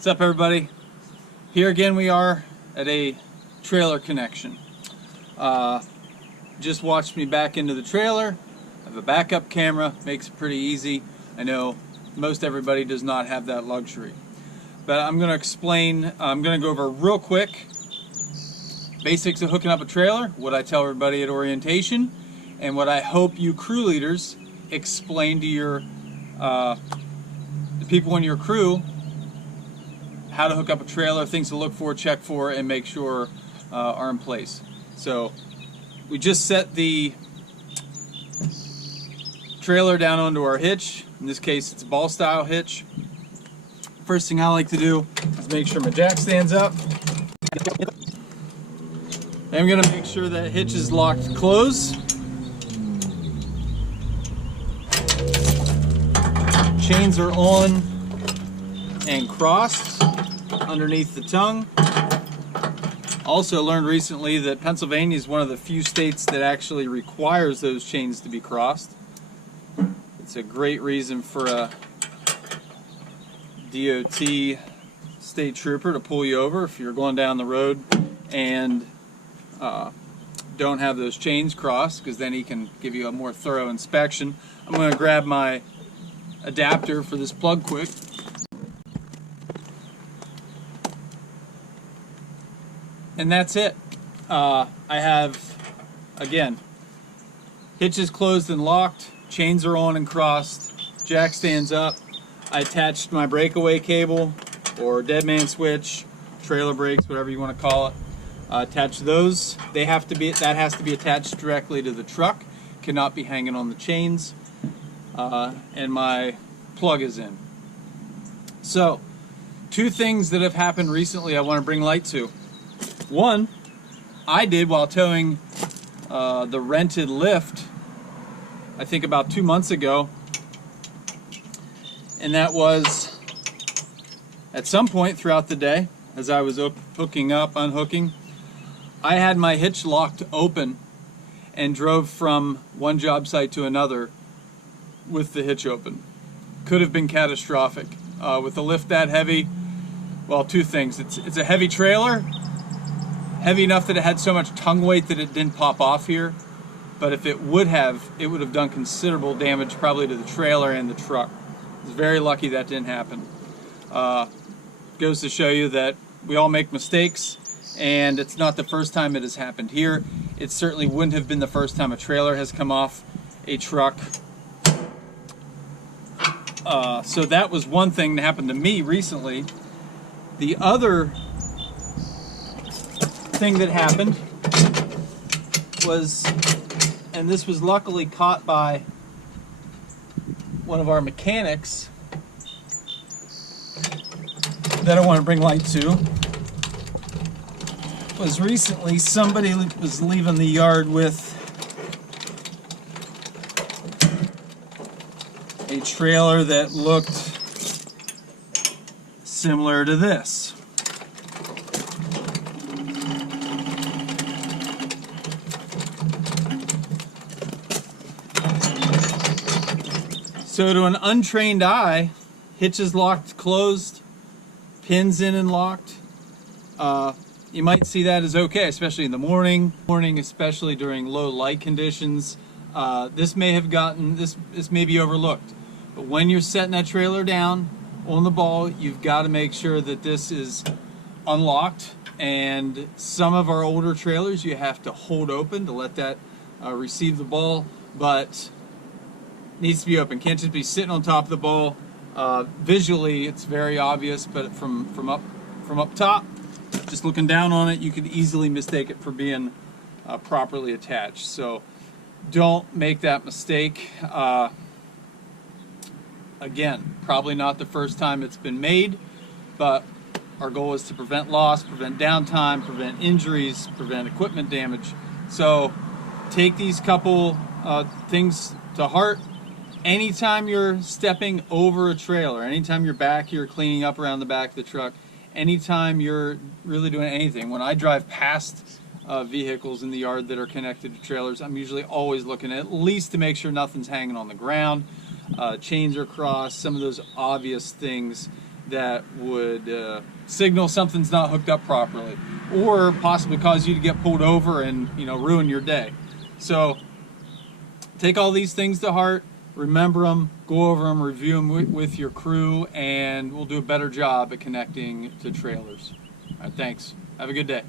What's up, everybody? Here again we are at a trailer connection. Just watched me back into the trailer. I have a backup camera, makes it pretty easy. I know most everybody does not have that luxury. But I'm going to explain, I'm going to go over real quick basics of hooking up a trailer, what I tell everybody at orientation, and what I hope you crew leaders explain to your the people in your crew how to hook up a trailer, things to look for, check for, and make sure are in place. So we just set the trailer down onto our hitch. In this case, it's a ball style hitch. First thing I like to do is make sure my jack stands up. I'm going to make sure that hitch is locked closed. Chains are on and crossed underneath the tongue. Also learned recently that Pennsylvania is one of the few states that actually requires those chains to be crossed. It's a great reason for a DOT state trooper to pull you over if you're going down the road and don't have those chains crossed, because then he can give you a more thorough inspection. I'm going to grab my adapter for this plug quick. And that's it. I have, again, hitches closed and locked, chains are on and crossed, jack stands up. I attached my breakaway cable or dead man switch, trailer brakes, whatever you want to call it. Attach those. That has to be attached directly to the truck. Cannot be hanging on the chains. And my plug is in. So, two things that have happened recently I want to bring light to. One, I did while towing the rented lift, I think about 2 months ago, and that was at some point throughout the day as I was hooking up, unhooking, I had my hitch locked open and drove from one job site to another with the hitch open. Could have been catastrophic. With a lift that heavy, well, two things. It's a heavy trailer, heavy enough that it had so much tongue weight that it didn't pop off here. But if it would have done considerable damage probably to the trailer and the truck. I was very lucky that didn't happen. Goes to show you that we all make mistakes, and it's not the first time it has happened here. It certainly wouldn't have been the first time a trailer has come off a truck. So that was one thing that happened to me recently. The other thing that happened was, and this was luckily caught by one of our mechanics that I want to bring light to, was recently somebody was leaving the yard with a trailer that looked similar to this. So to an untrained eye, hitches locked, closed, pins in and locked. You might see that as okay, especially in the morning, especially during low light conditions. This may be overlooked. But when you're setting that trailer down on the ball, you've got to make sure that this is unlocked. And some of our older trailers you have to hold open to let that receive the ball, but needs to be open. Can't just be sitting on top of the ball. Visually, it's very obvious, but from up top, just looking down on it, you could easily mistake it for being properly attached. So don't make that mistake. Again, probably not the first time it's been made, but our goal is to prevent loss, prevent downtime, prevent injuries, prevent equipment damage. So take these couple things to heart. Anytime you're stepping over a trailer, anytime you're cleaning up around the back of the truck, anytime you're really doing anything, when I drive past vehicles in the yard that are connected to trailers, I'm usually always looking at least to make sure nothing's hanging on the ground, chains are crossed, some of those obvious things that would signal something's not hooked up properly, or possibly cause you to get pulled over and, you know, ruin your day. So take all these things to heart, remember them, go over them, review them with your crew, and we'll do a better job at connecting to trailers. All right, thanks. Have a good day.